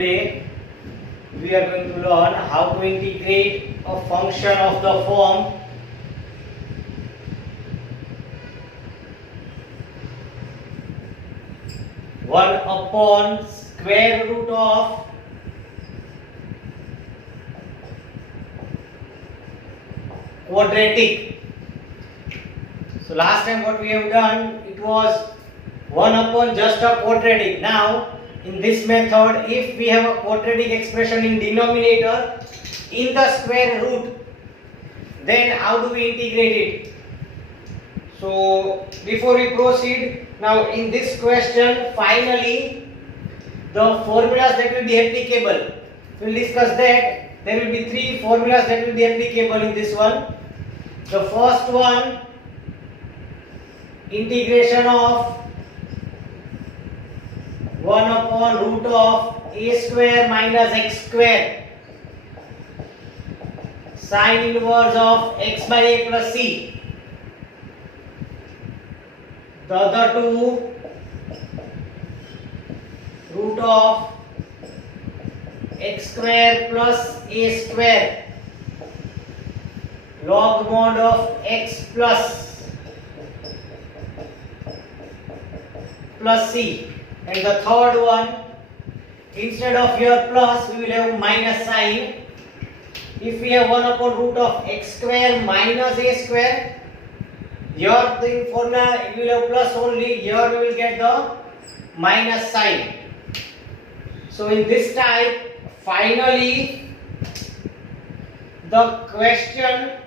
today we are going to learn how to integrate a function of the form one upon square root of quadratic. So last time what we have done, it was 1 upon just a quadratic. Now in this method, if we have a quadratic expression in denominator in the square root, then how do we integrate it? So before we proceed, now in this question, finally the formulas that will be applicable, we will discuss that. There will be 3 formulas that will be applicable in this one. The first one, integration of 1 upon root of a square minus x square sine inverse of x by a plus c. The other two, root of x square plus a square log mod of x plus c. And the third one, instead of here plus, we will have minus sign. If we have 1 upon root of x square minus a square, here the formula we will have plus only, here we will get the minus sign. So in this type, finally the question,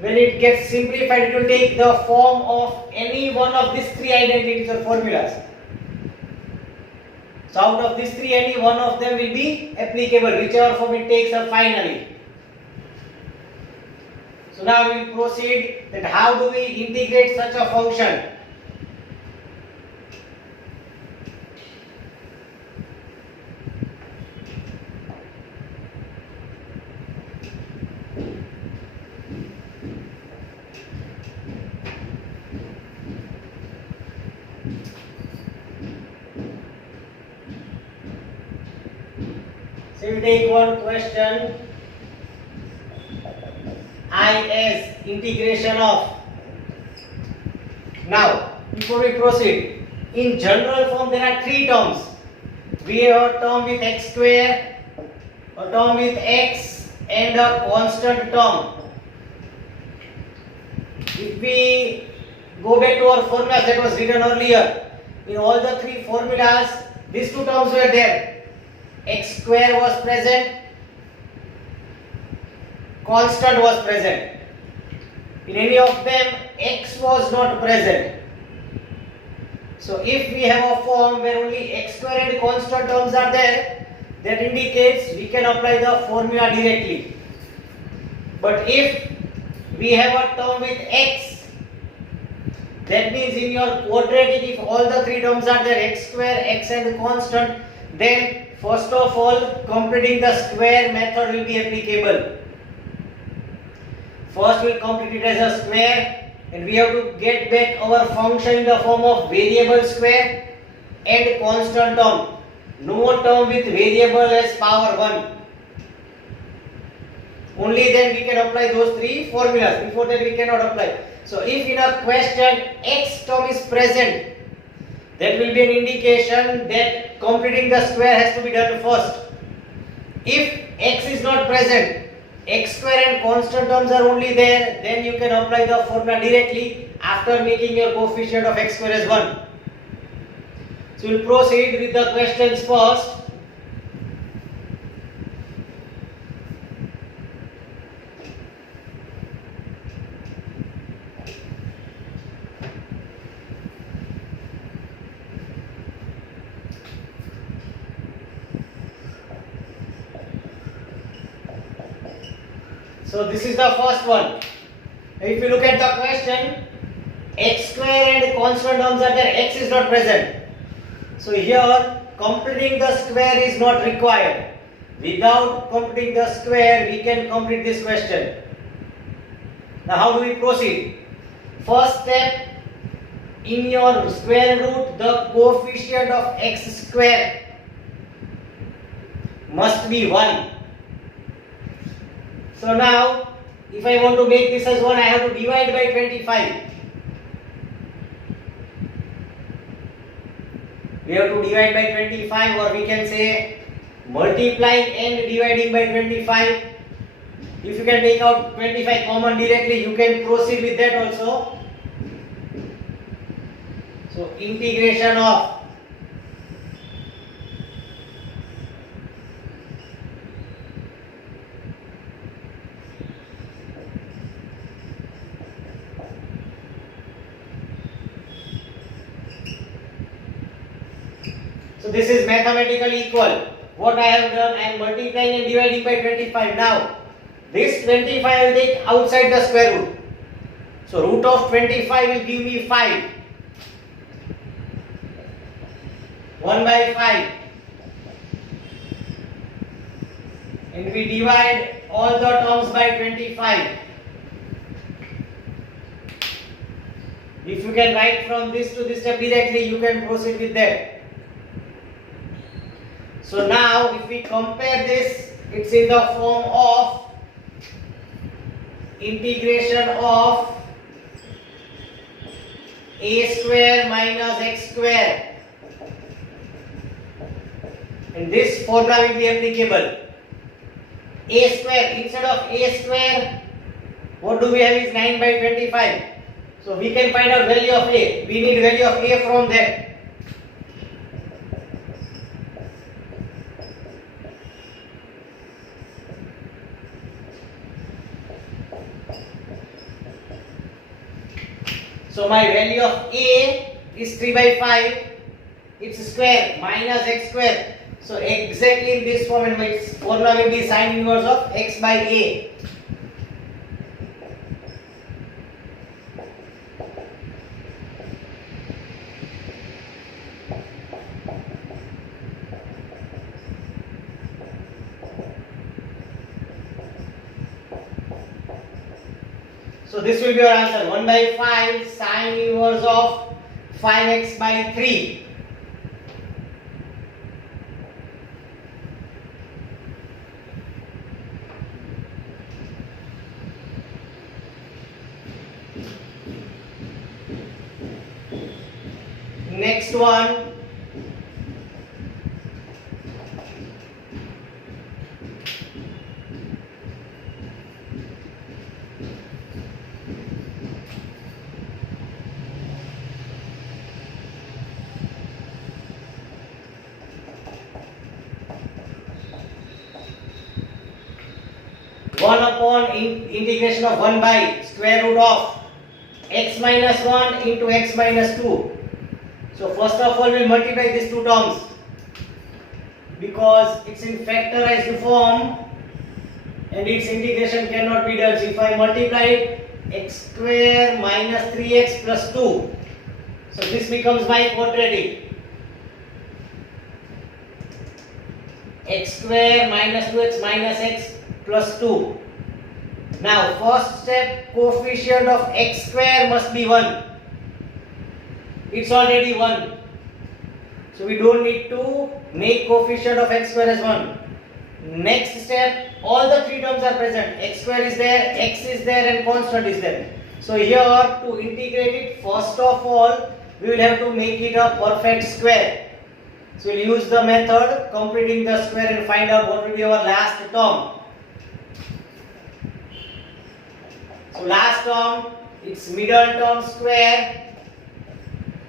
when it gets simplified, it will take the form of any one of these 3 identities or formulas. So out of these 3, any one of them will be applicable, whichever form it takes up finally. So now we will proceed that how do we integrate such a function. So we take one question, IS integration of. Now before we proceed, in general form there are 3 terms. We have a term with x square, a term with x, and a constant term. If we go back to our formulas that was written earlier, in all the 3 formulas these 2 terms were there. X square was present, constant was present. In any of them, x was not present. So if we have a form where only x square and constant terms are there, that indicates we can apply the formula directly. But if we have a term with x, that means in your quadratic, if all the 3 terms are there, x square, x and constant, then first of all, completing the square method will be applicable. First we will complete it as a square, and we have to get back our function in the form of variable square and constant term. No term with variable as power 1. Only then we can apply those 3 formulas. Before that we cannot apply. So if in a question x term is present, that will be an indication that completing the square has to be done first. If x is not present, x square and constant terms are only there, then you can apply the formula directly after making your coefficient of x square as 1. So we will proceed with the questions first. So this is the first one. If you look at the question, x square and constant terms are there, x is not present. So here completing the square is not required. Without completing the square, we can complete this question. Now how do we proceed? First step, in your square root, the coefficient of x square must be 1. So now, if I want to make this as 1, I have to divide by 25. We have to divide by 25, or we can say multiplying and dividing by 25. If you can take out 25 common directly, you can proceed with that also. So integration of so this is mathematically equal. What I have done, I am multiplying and dividing by 25. Now this 25 will take outside the square root. So root of 25 will give me 5. 1 by 5. And we divide all the terms by 25. If you can write from this to this step directly, you can proceed with that. So now if we compare this, it's in the form of integration of a square minus x square, and this formula will be applicable. A square, instead of a square, what do we have is 9 by 25. So we can find out value of a. We need value of a from that. So my value of a is 3 by 5, its square minus x square. So exactly in this form, its formula will be sine inverse of x by a. So this will be your answer, 1 by 5 sine inverse of 5x by 3. Next one, integration of 1 by square root of x minus 1 into x minus 2. So first of all, we'll multiply these two terms because it's in factorized form and its integration cannot be done. So if I multiply it, x square minus 3x plus 2. So this becomes my quadratic. X square minus 2x minus x plus 2. Now first step, coefficient of x square must be 1. It's already 1. So we don't need to make coefficient of x square as 1. Next step, all the three terms are present. X square is there, x is there, and constant is there. So here to integrate it, first of all, we will have to make it a perfect square. So we'll use the method completing the square and find out what will be our last term. So last term, it's middle term square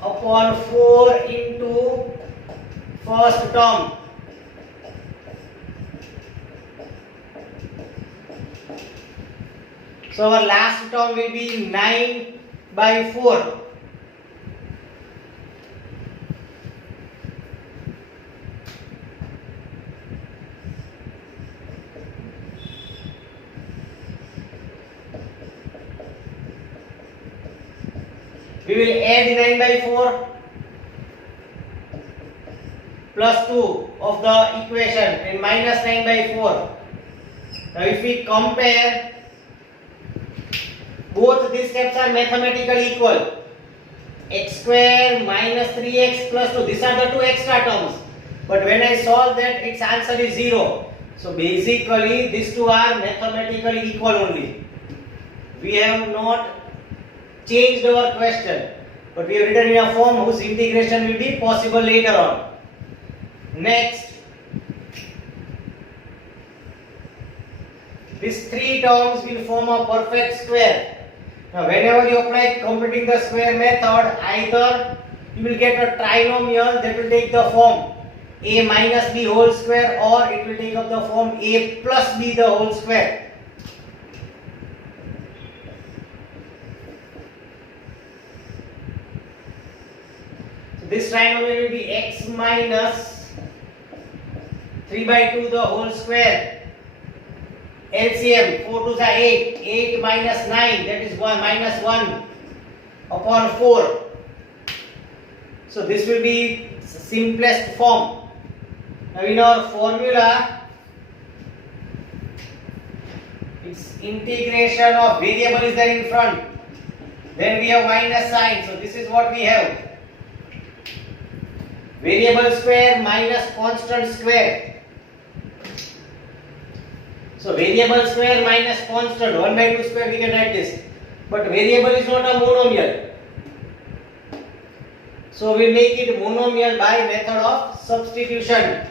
upon 4 into first term. So our last term will be 9 by 4. We will add 9 by 4 plus 2 of the equation and minus 9 by 4. Now if we compare, both these steps are mathematically equal. X square minus 3x plus 2, these are the two extra terms. But when I solve that, its answer is 0. So basically these two are mathematically equal only. We have not changed our question, but we have written in a form whose integration will be possible later on. Next, these three terms will form a perfect square. Now whenever you apply completing the square method, either you will get a trinomial that will take the form a minus b whole square, or it will take up the form a plus b the whole square. So this trinomial will be x minus 3 by 2 the whole square. LCM 4 2s are 8. 8 minus 9, that is 1 minus 1 upon 4. So this will be simplest form. Now in our formula, its integration of variable is there in front. Then we have minus sign. So this is what we have. Variable square minus constant square. So variable square minus constant, 1 by 2 square we can write this. But variable is not a monomial. So we make it monomial by method of substitution.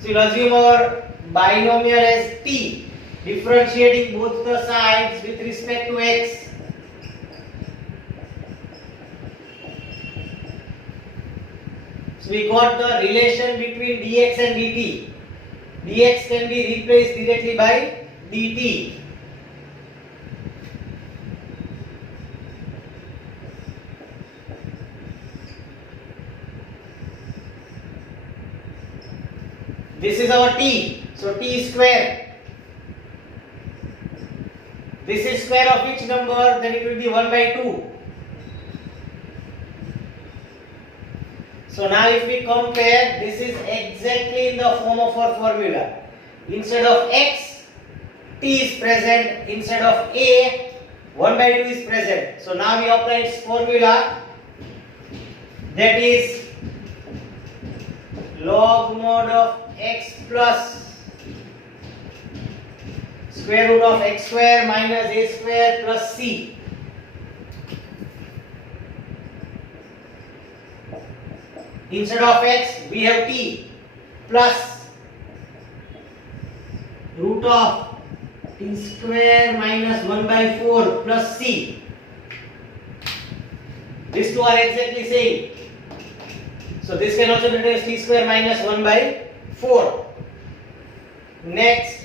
So we'll assume our binomial as t, differentiating both the sides with respect to x. So we got the relation between dx and dt. Dx can be replaced directly by dt. This is our t. So t square. This is square of which number? Then it will be 1 by 2. So now if we compare, this is exactly in the form of our formula. Instead of x, t is present. Instead of a, 1 by 2 is present. So now we apply its formula, that is log mod of x plus square root of x square minus a square plus c. Instead of x, we have t plus root of t square minus 1 by 4 plus c. These two are exactly same. So this can also be written as t square minus 1 by 4. Next,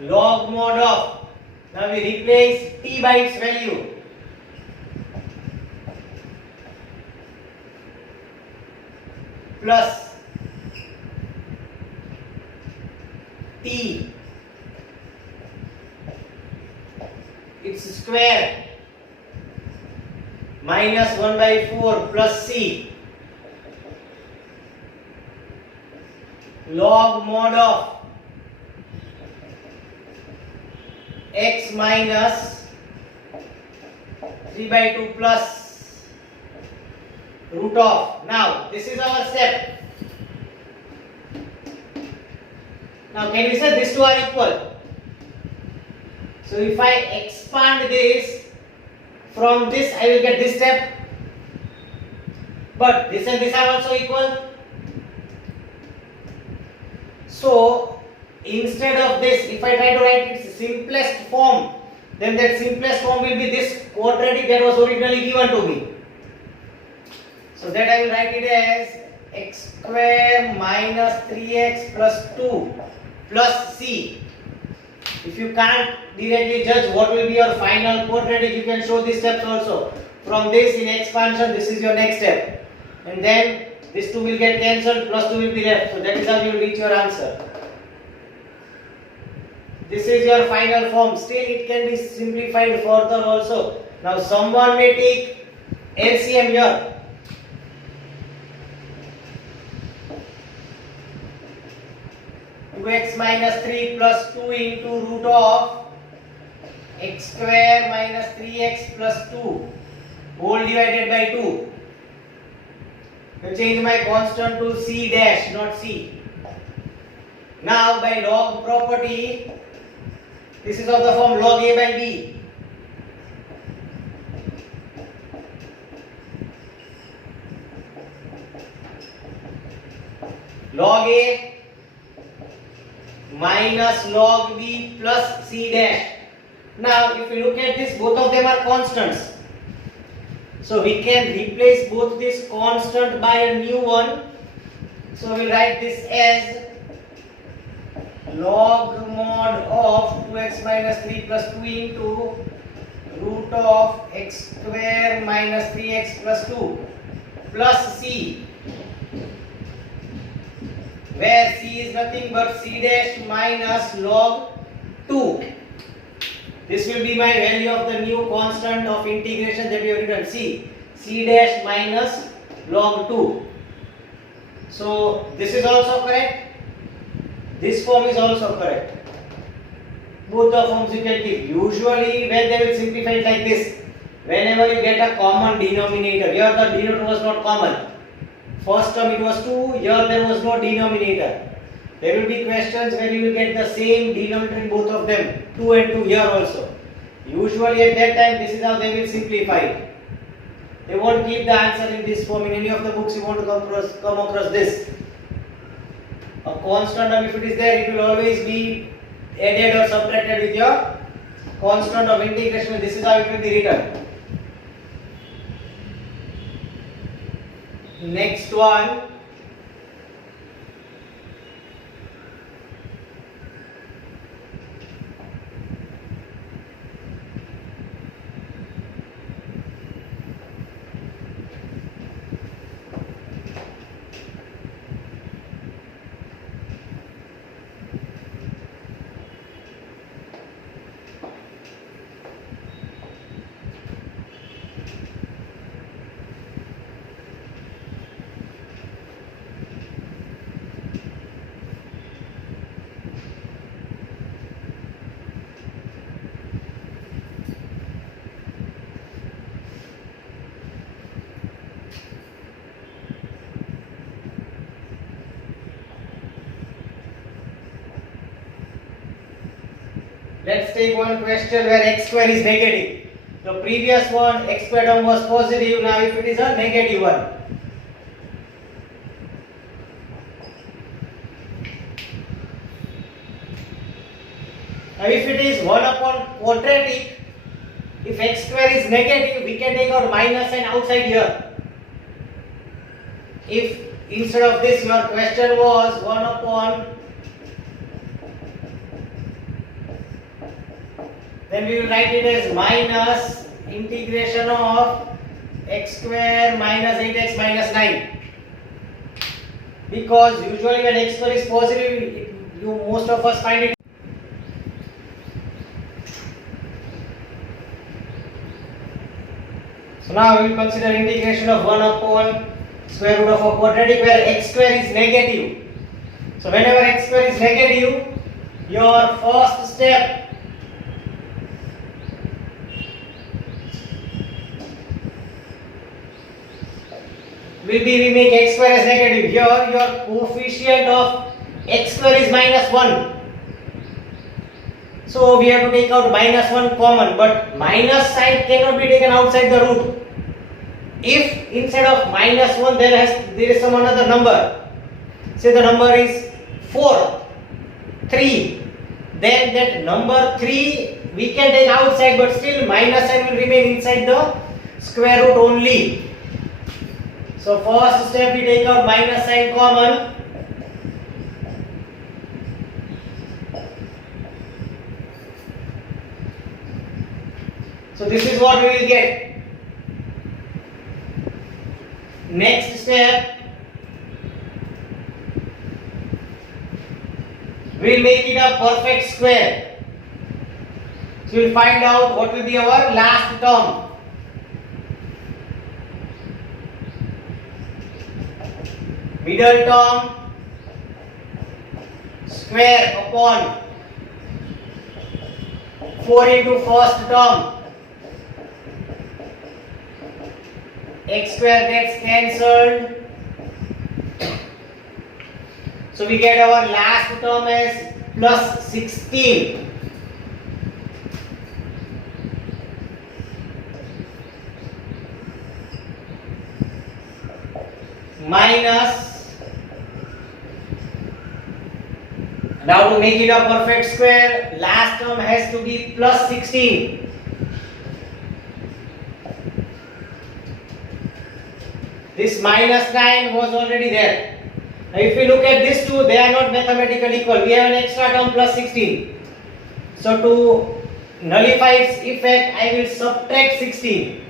log mod of, now we replace t by its value. Plus t its square minus 1 by 4 plus c log mod of x minus 3 by 2 plus root of. Now this is our step. Now can we say these two are equal? So if I expand this, from this I will get this step, but this and this are also equal. So instead of this, if I try to write its simplest form, then that simplest form will be this quadratic that was originally given to me. So that I will write it as x square minus 3x plus 2 plus c. If you can't directly judge what will be your final quadratic, you can show these steps also. From this in expansion, this is your next step. And then this 2 will get cancelled, plus 2 will be left. So that is how you will reach your answer. This is your final form. Still it can be simplified further also. Now someone may take LCM here. X minus 3 plus 2 into root of x square minus 3x plus 2 whole divided by 2. I'll change my constant to c dash, not c. Now by log property, this is of the form log a by b. Log a minus log b plus c dash. Now if you look at this, both of them are constants. So we can replace both this constant by a new one. So we'll write this as log mod of 2x minus 3 plus 2 into root of x square minus 3x plus 2 plus c, where c is nothing but c dash minus log 2. This will be my value of the new constant of integration that we have written, c dash minus log 2. So this is also correct. This form is also correct. Both the forms you can keep. Usually when they will simplify it like this, whenever you get a common denominator, here the denominator was not common. First term it was 2, here there was no denominator. There will be questions where you will get the same denominator in both of them, 2 and 2 here also. Usually at that time this is how they will simplify it. They won't keep the answer in this form. In any of the books you want to come across this. A constant term, if it is there, it will always be added or subtracted with your constant of integration. This is how it will be written. Next one. Let's take one question where x square is negative. The previous one, x square term was positive. Now if it is a negative one, now if it is 1 upon quadratic, if x square is negative, we can take our minus sign outside here. If instead of this your question was 1 upon, then we will write it as minus integration of x square minus 8x minus 9. Because usually when x square is positive, most of us find it. So now we will consider integration of 1 upon square root of a quadratic where x square is negative. So whenever x square is negative, your first step will be, we make x square as negative. Here your coefficient of x square is minus 1. So we have to take out minus 1 common, but minus sign cannot be taken outside the root. If instead of minus 1 there is some another number, say the number is 4, 3, then that number 3 we can take outside, but still minus sign will remain inside the square root only. So first step we take out minus sign common. So this is what we will get. Next step, we will make it a perfect square. So we'll find out what will be our last term. Middle term square upon 4 into first term. X square gets cancelled. So we get our last term as plus 16. Minus, now to make it a perfect square, last term has to be plus 16. This minus 9 was already there. Now if we look at these two, they are not mathematically equal. We have an extra term plus 16. So to nullify its effect, I will subtract 16.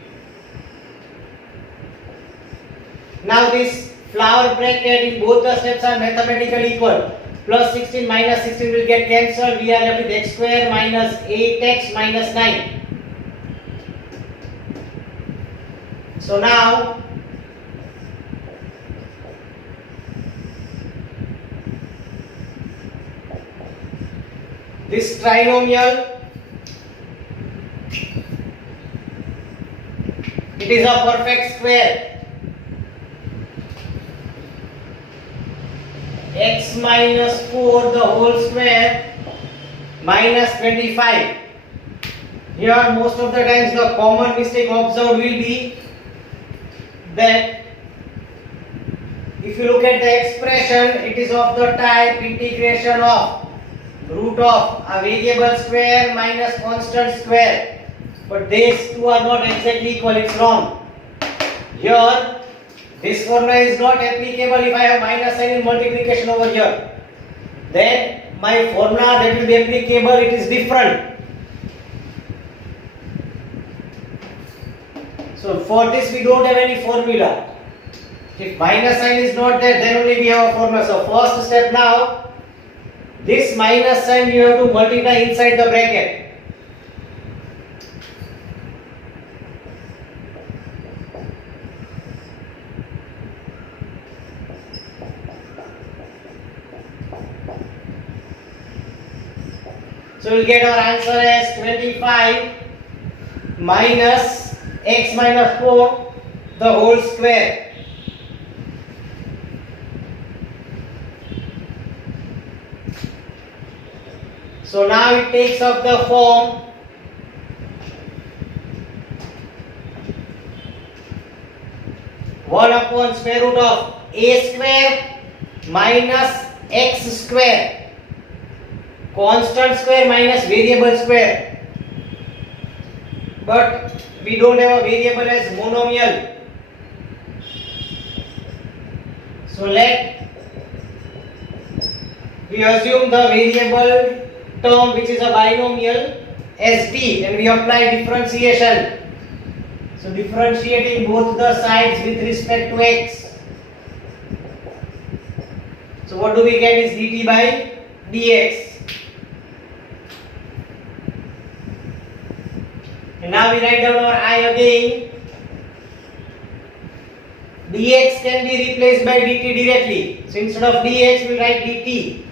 Now this flower bracket in both the steps are mathematically equal. Plus 16 minus 16 will get cancelled. We are left with x square minus 8x minus 9. So now this trinomial, it is a perfect square. X minus 4 the whole square minus 25. Here most of the times the common mistake observed will be that if you look at the expression, it is of the type integration of root of a variable square minus constant square. But these two are not exactly equal, it's wrong. Here this formula is not applicable if I have minus sign in multiplication over here. Then my formula that will be applicable, it is different. So for this we don't have any formula. If minus sign is not there, then only we have a formula. So first step now, this minus sign you have to multiply inside the bracket. So we'll get our answer as 25 minus x minus 4 the whole square. So now it takes up the form one upon square root of a square minus x square. Constant square minus variable square. But we don't have a variable as monomial. So let we assume the variable term which is a binomial as t, and we apply differentiation. So differentiating both the sides with respect to x. So what do we get is dt by dx. And now we write down our I again. Dx can be replaced by dt directly. So instead of dx, we write dt.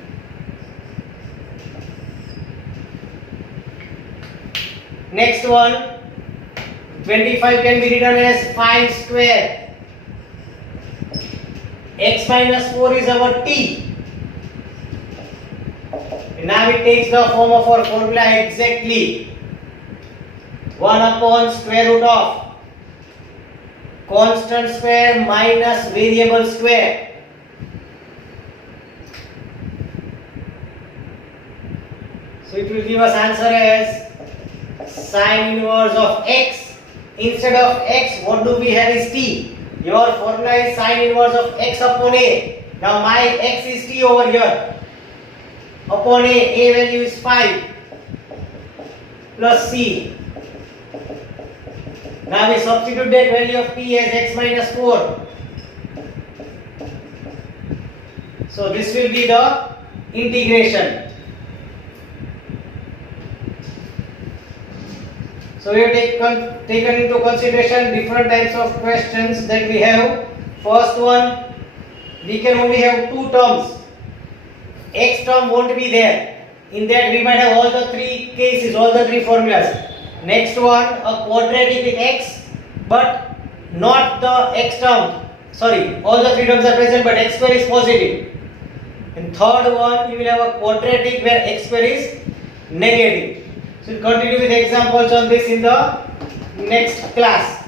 Next one, 25 can be written as 5 square. X minus 4 is our t. And now it takes the form of our formula exactly. 1 upon square root of constant square minus variable square. So it will give us answer as sine inverse of x. Instead of x, what do we have is t. Your formula is sine inverse of x upon a. Now my x is t over here. Upon a value is 5 plus c. Now we substitute that value of t as x minus 4. So this will be the integration. So we have taken into consideration different types of questions that we have. First one, we can only have two terms. X term won't be there. In that we might have all the three cases, all the three formulas. Next one, a quadratic with x, but not the x term. Sorry, all the three terms are present, but x square is positive. And third one, you will have a quadratic where x square is negative. So we'll continue with examples on this in the next class.